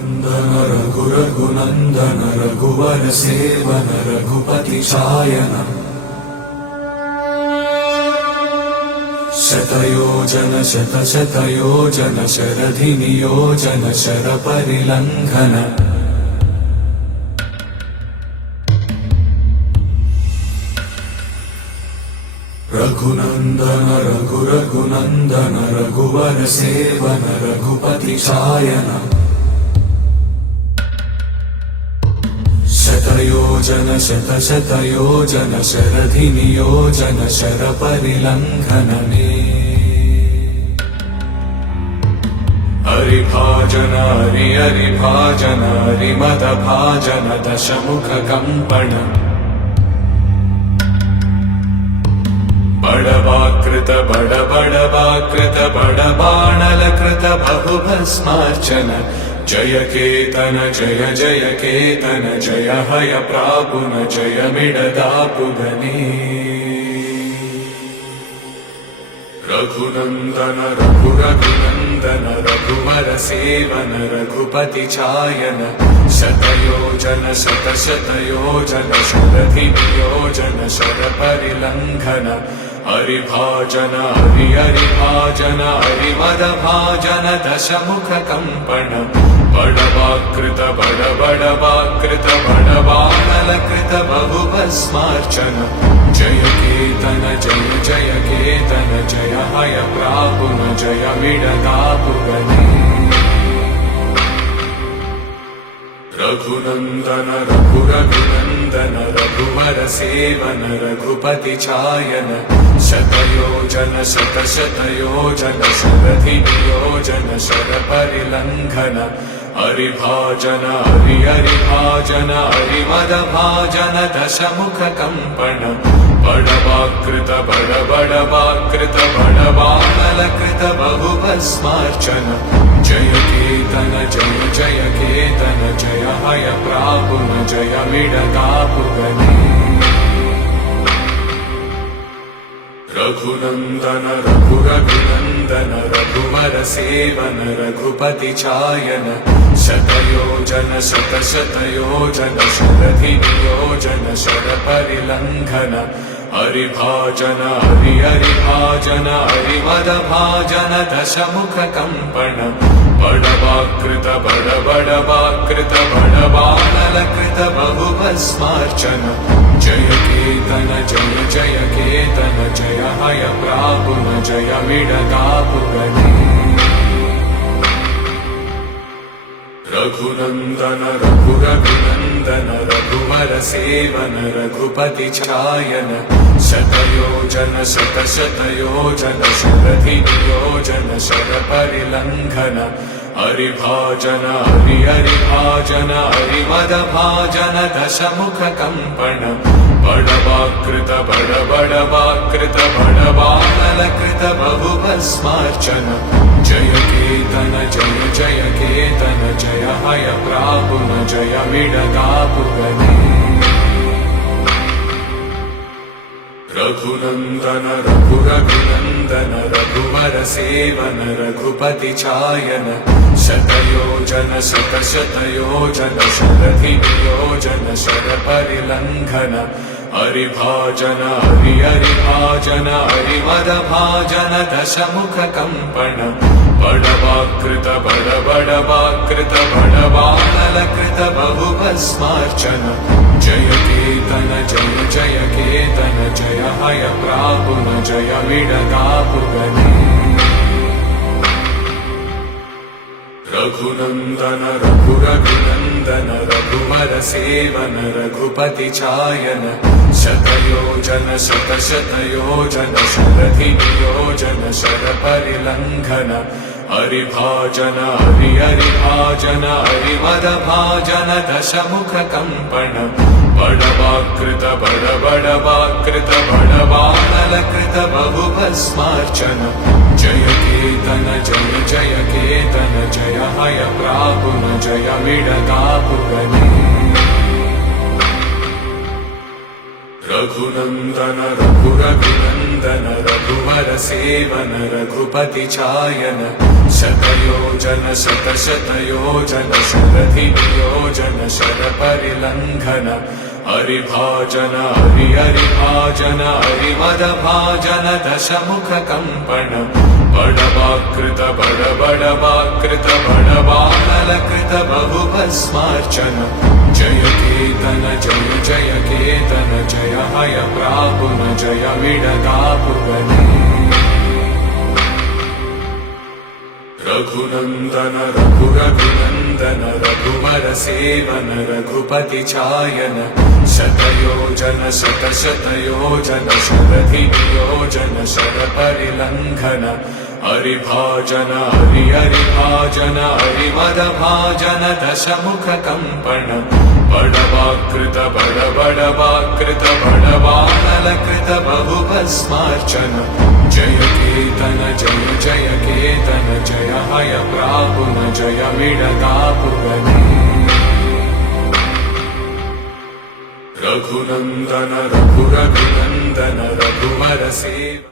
रघुनंदन रघुरघुनंदन रघुवर seven Raghupati चायन शतयोजन शतशतयोजन शरधि नियोजन sir परिलंघन Raghunandan रघुरघुनंदन रघुवर seven Raghupati चायन शतयोजन शतशतयोजन शरधि नियोजन sir परिलंघन में हरिभाजन हरिभाजन हरिमद भाजन दशमुख कंपन बड़वाकृत बड़वाकृत बड़बाणलकृत बहुभस्मार्चन जय केतन जय जय केतन जय हय प्रापुन जय मिडदापुगने रघुनंदन रघुरघुनंदन रघुवर सेवन रघुपति चायन शतयोजन शतशतयोजन शरधि नियोजन शर परिलंघन हरिभाजन हरिभाजन हरिमद भाजन दशमुख कंपन बड़वाकृत बड़वाकृत बड़बाणलकृत बहुभस्मार्चन जय केतन जय जय केतन जय हय प्रापुन जय मिडदापुगने रघुनंदन रघुरघुनंदन रघुवर सेवन रघुपति चायन शतयोजन शतशतयोजन शरधि नियोजन शर परिलंघन हरिभाजन हरिभाजन हरिमद भाजन दशमुख कंपन बड़वाकृत बड़वाकृत बड़बाणलकृत बहुभस्मार्चन जय केतन जय जय केतन जय हय प्रापुन जय मिडदापुगने रघुनंदन रघुरघुनंदन रघुवर सेवन रघुपति चायन शतयोजन शतशतयोजन शरधि नियोजन शर परिलंघन हरिभाजन हरिभाजन हरिमद भाजन दशमुख कंपन बड़वाकृत बड़वाकृत बड़बाणलकृत बहुभस्मार्चन जय केतन जय जय केतन जय हय प्रापुन जय मिडदापुगने रघुनंदन रघुरघुनंदन रघुवर सेवन रघुपति चायन शतयोजन शतशतयोजन शरधि नियोजन शर परिलंघन हरिभाजन हरिभाजन हरिमद भाजन दशमुख कंपन बड़वाकृत बड़वाकृत बड़बाणलकृत बहुभस्मार्चन जय केतन जय जय केतन जय हय प्रापुन जय मिडदापुगने रघुनंदन रघुरघुनंदन रघुवर सेवन रघुपति चायन शतयोजन शतशतयोजन शरधि नियोजन शर परिलंघन हरिभाजन हरिभाजन हरिमद भाजन दशमुख कंपन बड़वाकृत बड़वाकृत बड़बाणलकृत बहुभस्मार्चन जय केतन जय जय केतन जय हय प्रापुन जय मिडदापुगने रघुनंदन रघुरघुनंदन रघुवर सेवन रघुपति चायन शतयोजन शतशतयोजन शरधि नियोजन शर परिलंघन हरिभाजन हरिभाजन हरिमद भाजन दशमुख कंपन बड़वाकृत बड़वाकृत बड़बाणलकृत बहुभस्मार्चन जय केतन जय जय केतन जय हय प्रापुन जय मिडदापुगने रघुनन्दन रघुरघुनन्दन रघुवर सेवन रघुपति चायन शतयोजन शतशतयोजन शरधि नियोजन शरपरिलङ्घन हरिभाजन हरिभाजन हरिमदभाजन दशमुख कम्पन बडवाकृत बडवाकृत बडवानलकृत बहुभस्मार्चन जय केतन जय केतन जय हय प्रापुन जय विडतापुगने रघुनन्दन रघुरघुनन्दन रघुवर सेवन रघुपति चायन शतयोजन शतशतयोजन शरधि नियोजन शरपरिलङ्घन हरिभाजन हरिभाजन हरिमदभाजन दशमुख कम्पन बडवाकृत बडवाकृत बडवानलकृत बहुभस्मार्चन जय केतन जय केतन जय हय प्रापुन जय विडतापुगने रघुनन्दन रघुरघुनन्दन रघुवर सेवन